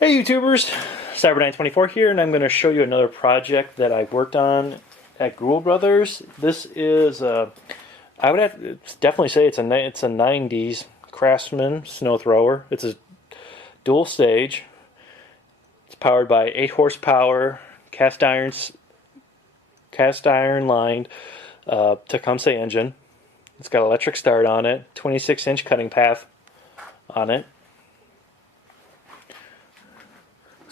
Hey YouTubers, Cyber924 here, and I'm going to show you another project that I worked on at Gruel Brothers. This is, I would have to definitely say it's a 90s Craftsman Snow Thrower. It's a dual stage. It's powered by 8 horsepower cast iron lined Tecumseh engine. It's got electric start on it, 26-inch cutting path on it.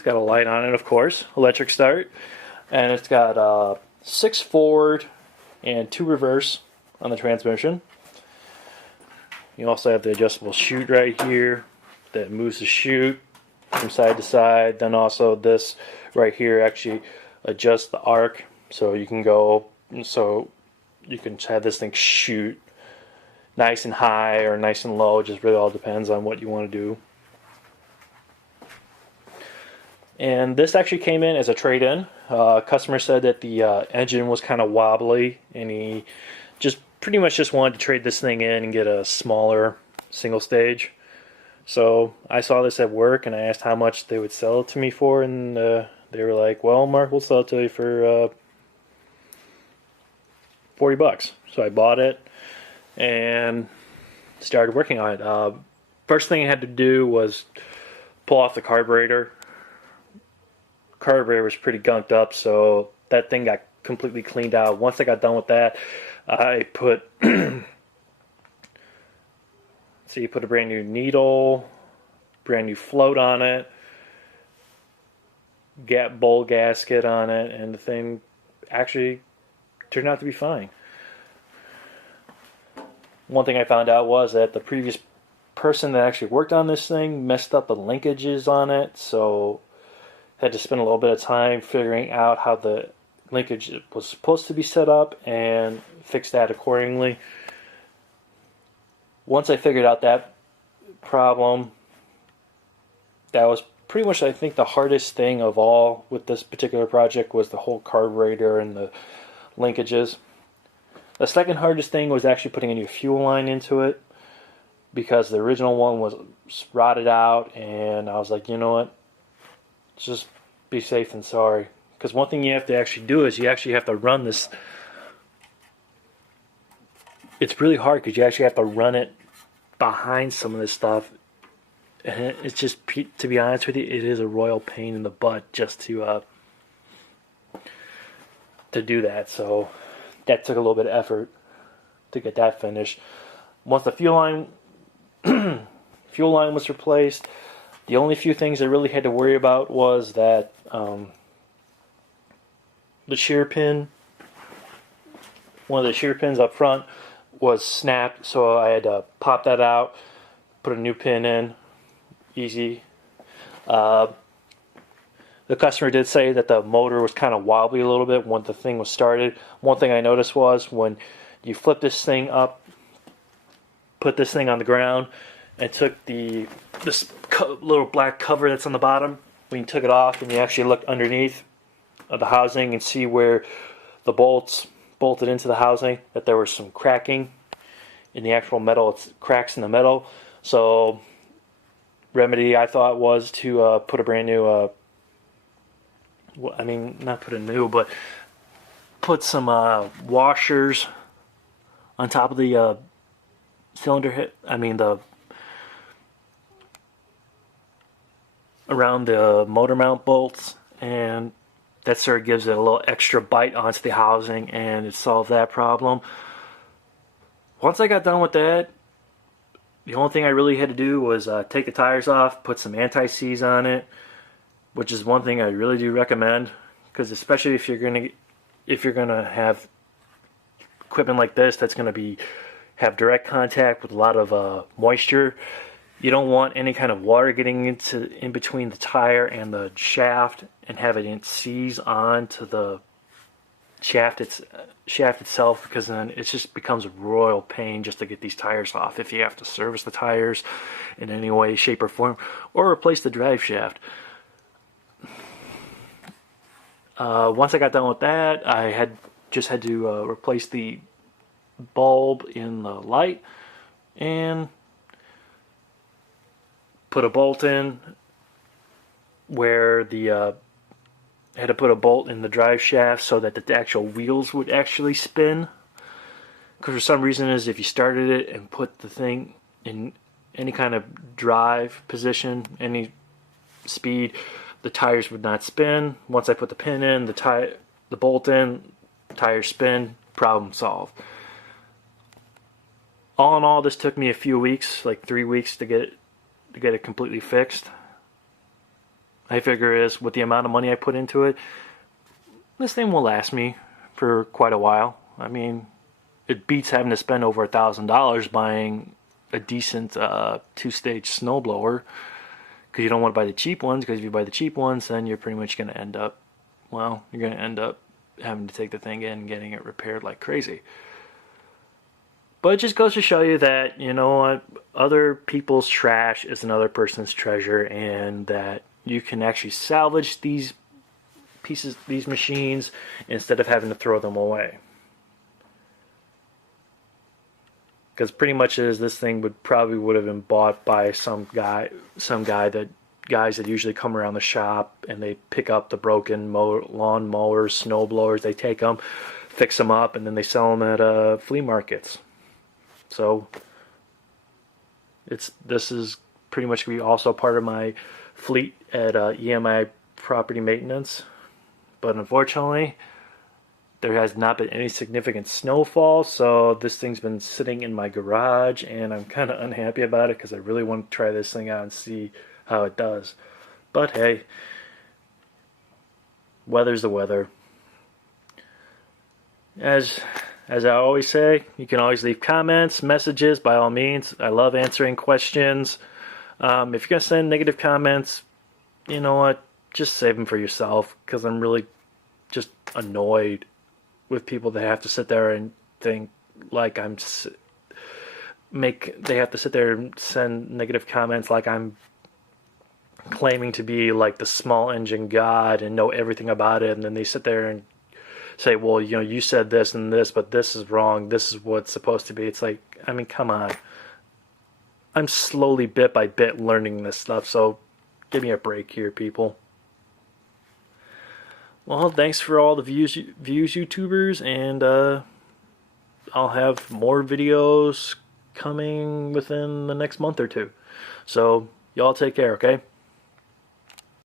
Got a light on it, of course, electric start, and it's got 6 forward and 2 reverse on the transmission. You also have the adjustable chute right here that moves the chute from side to side. Then also this right here actually adjusts the arc, so you can have this thing shoot nice and high or nice and low. It just really all depends on what you want to do. And this actually came in as a trade-in. Customer said that the engine was kind of wobbly, and he pretty much just wanted to trade this thing in and get a smaller single stage. So I saw this at work, and I asked how much they would sell it to me for, and they were like, "Well, Mark, we'll sell it to you for $40." So I bought it and started working on it. First thing I had to do was pull off the carburetor. Carburetor was pretty gunked up, so that thing got completely cleaned out. Once I got done with that, I put put a brand new needle, brand new float on it, bowl gasket on it, and the thing actually turned out to be fine. One thing I found out was that the previous person that actually worked on this thing messed up the linkages on it, so had to spend a little bit of time figuring out how the linkage was supposed to be set up and fix that accordingly. Once I figured out that problem, that was pretty much, I think, the hardest thing of all with this particular project was the whole carburetor and the linkages. The second hardest thing was actually putting a new fuel line into it, because the original one was rotted out, and I was like, you know what? Just be safe than sorry. Because one thing you have to actually do is you actually have to run this. It's really hard because you actually have to run it behind some of this stuff. And it's just, to be honest with you, it is a royal pain in the butt just to do that. So that took a little bit of effort to get that finished. Once the fuel line was replaced, the only few things I really had to worry about was that the shear pin, one of the shear pins up front was snapped, so I had to pop that out, put a new pin in, easy. The customer did say that the motor was kind of wobbly a little bit when the thing was started. One thing I noticed was when you flip this thing up, put this thing on the ground, and took this little black cover that's on the bottom, when you took it off and you actually looked underneath of the housing and see where the bolts bolted into the housing, that there was some cracking in the actual metal. It's cracks in the metal. So remedy, I thought, was to put a brand new not put a new, but put some washers on top of the cylinder head. Around the motor mount bolts, and that sort of gives it a little extra bite onto the housing, and it solved that problem. Once I got done with that, the only thing I really had to do was take the tires off, put some anti-seize on it, which is one thing I really do recommend, because especially if you're gonna have equipment like this that's gonna have direct contact with a lot of moisture. You don't want any kind of water getting in between the tire and the shaft and having it seize onto the shaft itself, because then it just becomes a royal pain just to get these tires off if you have to service the tires in any way, shape, or form, or replace the drive shaft. Once I got done with that, I just had to replace the bulb in the light and put a bolt in, where the I had to put a bolt in the drive shaft so that the actual wheels would actually spin. Because for some reason is if you started it and put the thing in any kind of drive position, any speed, the tires would not spin. Once I put the pin in, the bolt in, tires spin, problem solved. All in all, this took me a few weeks, like 3 weeks to get it completely fixed. I figure is with the amount of money I put into it, this thing will last me for quite a while. I mean, it beats having to spend over $1,000 buying a decent 2-stage snowblower, because you don't want to buy the cheap ones, because if you buy the cheap ones, then you're pretty much going to end up, well, you're going to end up having to take the thing in and getting it repaired like crazy. But it just goes to show you that, you know what, other people's trash is another person's treasure, and that you can actually salvage these pieces, these machines, instead of having to throw them away. Because pretty much as this thing would have been bought by some guys that usually come around the shop and they pick up the broken lawn mowers, snow blowers, they take them, fix them up, and then they sell them at flea markets. So this is pretty much going to be also part of my fleet at EMI Property Maintenance. But unfortunately, there has not been any significant snowfall, so this thing's been sitting in my garage, and I'm kind of unhappy about it because I really want to try this thing out and see how it does. But hey, weather's the weather. As I always say, you can always leave comments, messages, by all means. I love answering questions. If you're going to send negative comments, you know what, just save them for yourself, because I'm really just annoyed with people that have to sit there and think like they have to sit there and send negative comments like I'm claiming to be like the small engine god and know everything about it, and then they sit there and say, well, you know, you said this and this, but this is wrong, this is what's supposed to be. It's like, I mean, come on. I'm slowly, bit by bit, learning this stuff, so give me a break here, people. Well, thanks for all the views, YouTubers, and I'll have more videos coming within the next month or two. So, y'all take care, okay?